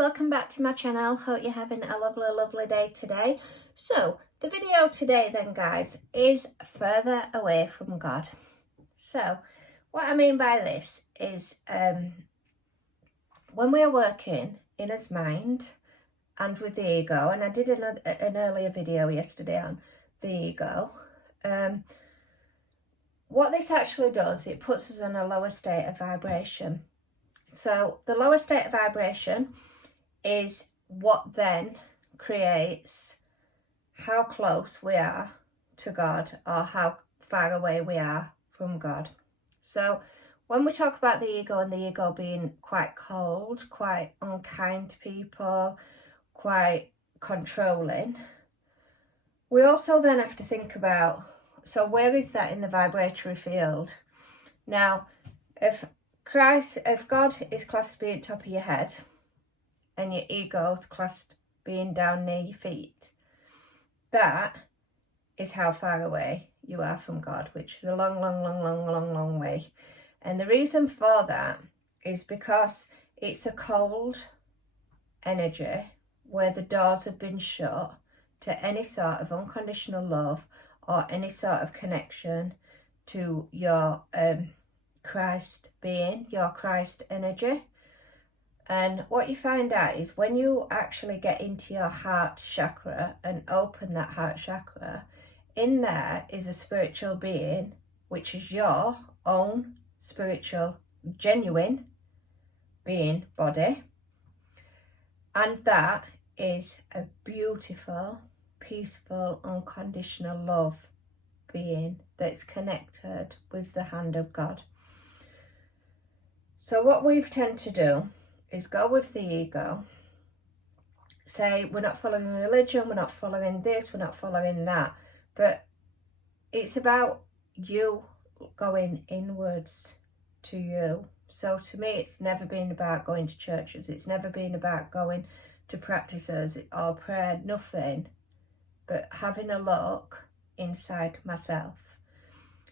welcome back to my channel. Hope you're having a lovely day today. So the video today then, guys, is further away from God. So what I mean by this is when we are working in his mind and with the ego, and I did an earlier video yesterday on the ego, what this actually does, it puts us in a lower state of vibration. So the lower state of vibration is what then creates how close we are to God or how far away we are from God. So when we talk about the ego and the ego being quite cold, quite unkind to people, quite controlling, we also then have to think about, so where is that in the vibratory field? Now, if God is classed being top of your head and your ego is classed being down near your feet, that is how far away you are from God, which is a long way. And the reason for that is because it's a cold energy where the doors have been shut to any sort of unconditional love or any sort of connection to your Christ being, your Christ energy. And what you find out is when you actually get into your heart chakra and open that heart chakra, in there is a spiritual being, which is your own spiritual, genuine being body. And that is a beautiful, peaceful, unconditional love being that's connected with the hand of God. So what we tend to do is go with the ego, say we're not following religion, we're not following this, we're not following that, but it's about you going inwards to you. So to me, it's never been about going to churches, it's never been about going to practices or prayer, nothing, but having a look inside myself.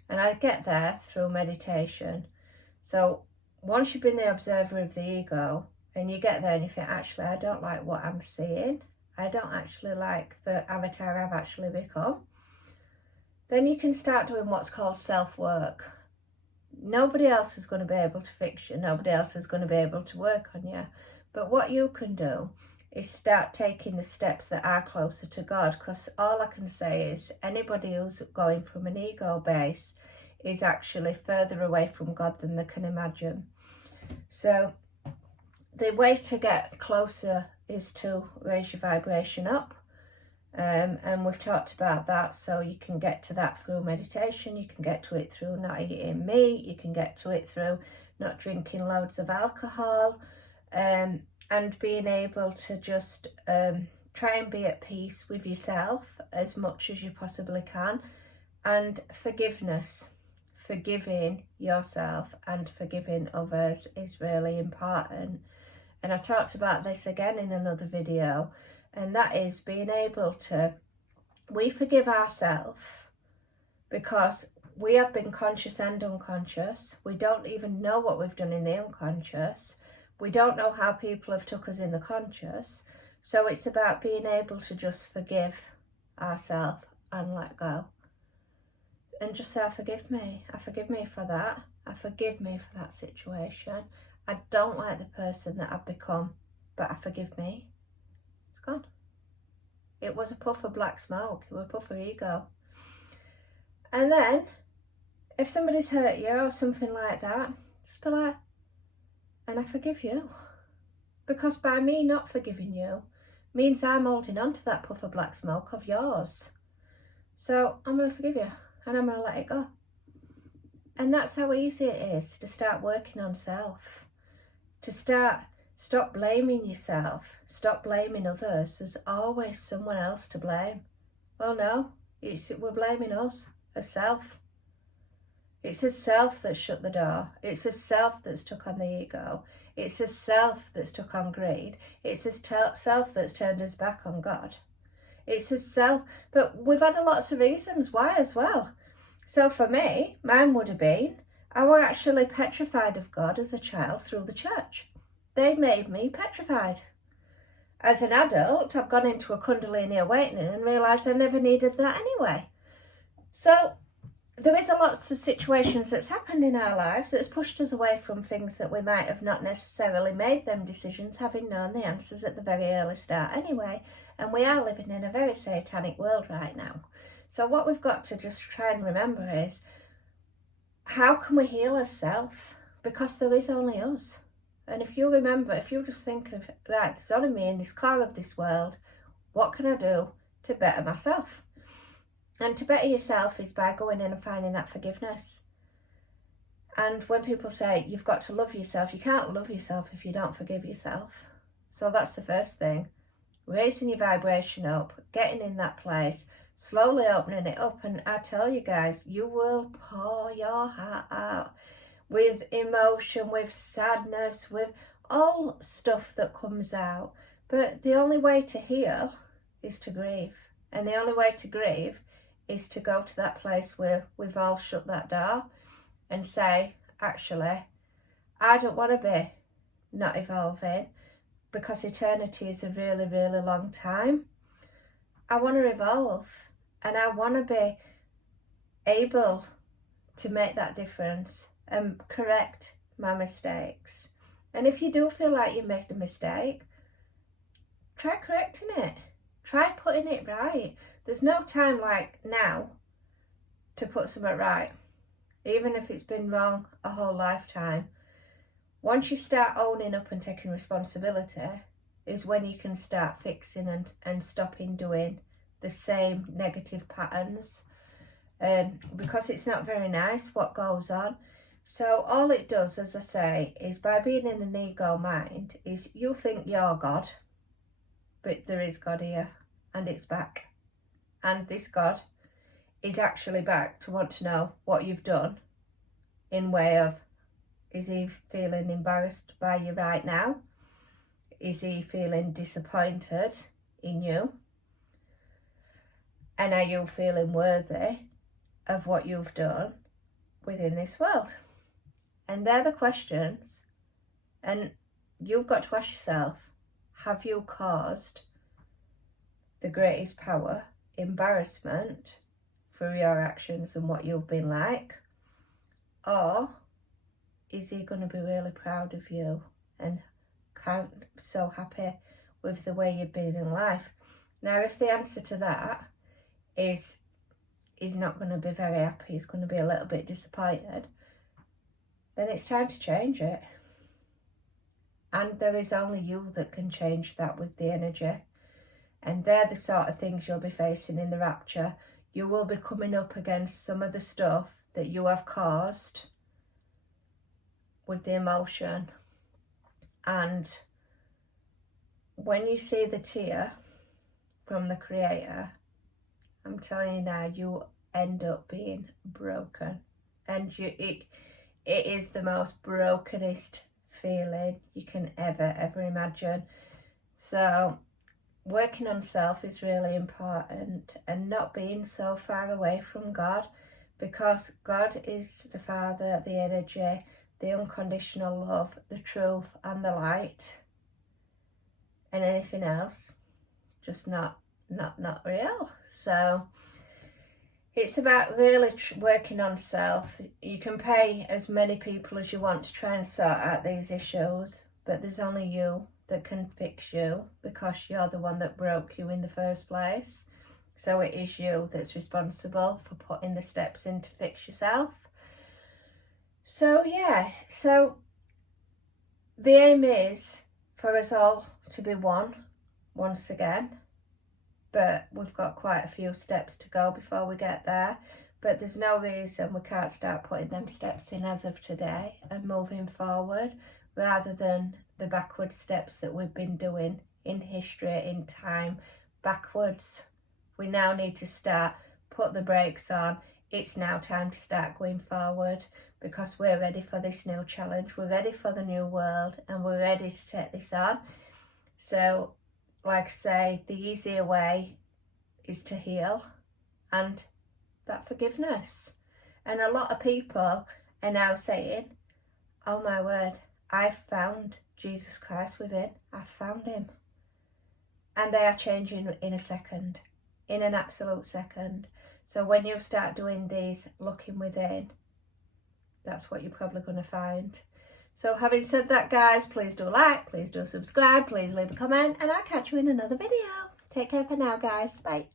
And I get there through meditation. So once you've been the observer of the ego and you get there and you think, actually, I don't like what I'm seeing, I don't actually like the avatar I've actually become, then you can start doing what's called self-work. Nobody else is going to be able to fix you. Nobody else is going to be able to work on you. But what you can do is start taking the steps that are closer to God, because all I can say is anybody who's going from an ego base is actually further away from God than they can imagine. So the way to get closer is to raise your vibration up, and we've talked about that. So you can get to that through meditation, you can get to it through not eating meat, you can get to it through not drinking loads of alcohol, and being able to just try and be at peace with yourself as much as you possibly can. And forgiveness, forgiving yourself and forgiving others is really important. And I talked about this again in another video, and that is being able to, we forgive ourselves because we have been conscious and unconscious. We don't even know what we've done in the unconscious. We don't know how people have took us in the conscious. So it's about being able to just forgive ourselves and let go. And just say, I forgive me for that. I forgive me for that situation. I don't like the person that I've become, but I forgive me. It's gone. It was a puff of black smoke. It was a puff of ego. And then, if somebody's hurt you or something like that, just be like, and I forgive you. Because by me not forgiving you means I'm holding on to that puff of black smoke of yours. So I'm going to forgive you and I'm going to let it go. And that's how easy it is to start working on self. To stop blaming yourself, stop blaming others. There's always someone else to blame. Well, no, we're blaming us as self. It's a self that's shut the door. It's a self that's took on the ego. It's a self that's took on greed. It's a self that's turned his back on God. It's a self, but we've had lots of reasons why as well. So for me, mine would have been, I were actually petrified of God as a child through the church. They made me petrified. as an adult, I've gone into a Kundalini awakening and realised I never needed that anyway. So there is a lot of situations that's happened in our lives that's pushed us away from things that we might have not necessarily made them decisions, having known the answers at the very early start anyway. And we are living in a very satanic world right now. So what we've got to just try and remember is, how can we heal ourselves? Because there is only us. And if you remember, if you just think of, right, there's only me in this core of this world, what can I do to better myself? And to better yourself is by going in and finding that forgiveness. And when people say you've got to love yourself, you can't love yourself if you don't forgive yourself. So that's the first thing. Raising your vibration up, getting in that place, slowly opening it up. And I tell you guys, you will pour your heart out with emotion, with sadness, with all stuff that comes out. But the only way to heal is to grieve. And the only way to grieve is to go to that place where we've all shut that door and say, actually, I don't want to be not evolving, because eternity is a really, really long time. I want to evolve, and I want to be able to make that difference and correct my mistakes. And if you do feel like you made a mistake, try correcting it. Try putting it right. There's no time like now to put something right, even if it's been wrong a whole lifetime. Once you start owning up and taking responsibility is when you can start fixing and stopping doing the same negative patterns, because it's not very nice what goes on. So all it does, as I say, is by being in an ego mind, is you think you're God, but there is God here, and it's back. And this God is actually back to want to know what you've done, in way of, is he feeling embarrassed by you right now? Is he feeling disappointed in you? And are you feeling worthy of what you've done within this world? And they're the questions. And you've got to ask yourself, have you caused the greatest power, embarrassment for your actions and what you've been like? Or is he going to be really proud of you and so happy with the way you've been in life? Now, if the answer to that is he's not going to be very happy, he's going to be a little bit disappointed, then it's time to change it. And there is only you that can change that with the energy. And they're the sort of things you'll be facing in the rapture. You will be coming up against some of the stuff that you have caused with the emotion. And when you see the tear from the Creator, I'm telling you now, you end up being broken. And it is the most brokenest feeling you can ever imagine. So working on self is really important, and not being so far away from God, because God is the Father, the energy, the unconditional love, the truth and the light, and anything else just not real. So it's about really working on self. You can pay as many people as you want to try and sort out these issues, but there's only you that can fix you, because you're the one that broke you in the first place. So it is you that's responsible for putting the steps in to fix yourself. So yeah, so the aim is for us all to be one once again, but we've got quite a few steps to go before we get there. But there's no reason we can't start putting them steps in as of today and moving forward, rather than the backward steps that we've been doing in history, in time, backwards. We now need to start, put the brakes on. It's now time to start going forward, because we're ready for this new challenge. We're ready for the new world, and we're ready to take this on. So, like I say, the easier way is to heal and that forgiveness. And a lot of people are now saying, oh my word, I've found Jesus Christ within. I found him. and they are changing in a second, in an absolute second. So when you start doing these looking within, that's what you're probably going to find. So having said that, guys, please do like, please do subscribe, please leave a comment, and I'll catch you in another video. Take care for now, guys. Bye.